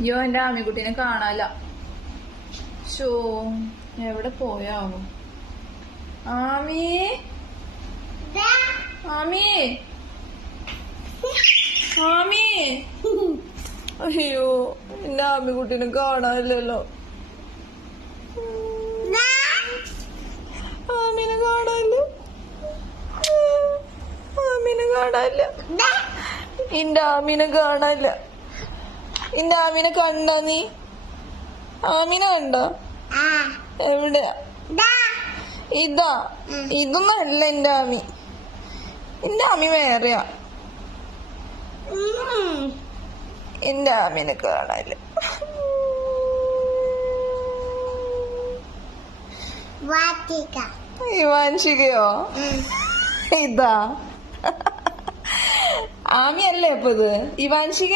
അയ്യോ എന്റെ ആമിക്കുട്ടീനെ കാണാല്ല. ഷോ എവിടെ പോയാവോ? ആമി ആമി ആമി അയ്യോ എന്റെ ആമിക്കുട്ടീനെ കാണാനില്ലല്ലോ. ആമീനെ കാണാനില്ല. ആമീനെ കാണാനില്ല. എന്റെ ആമീനെ കാണാനില്ല. എന്റെ ആമീനെ കണ്ട നീ? ആമീനെ കണ്ട? എവിടെയാ? ഇതാ ഇതൊന്നും അല്ല എന്റെ ആമി. എന്റെ ആമി വേറെയാ. എന്റെ ആമീനെ കാണാനില്ല. വാൻഷികയോ? ഇതാ ആമി അല്ലേ അപ്പൊ ഇത്? ഈ വാൻഷിക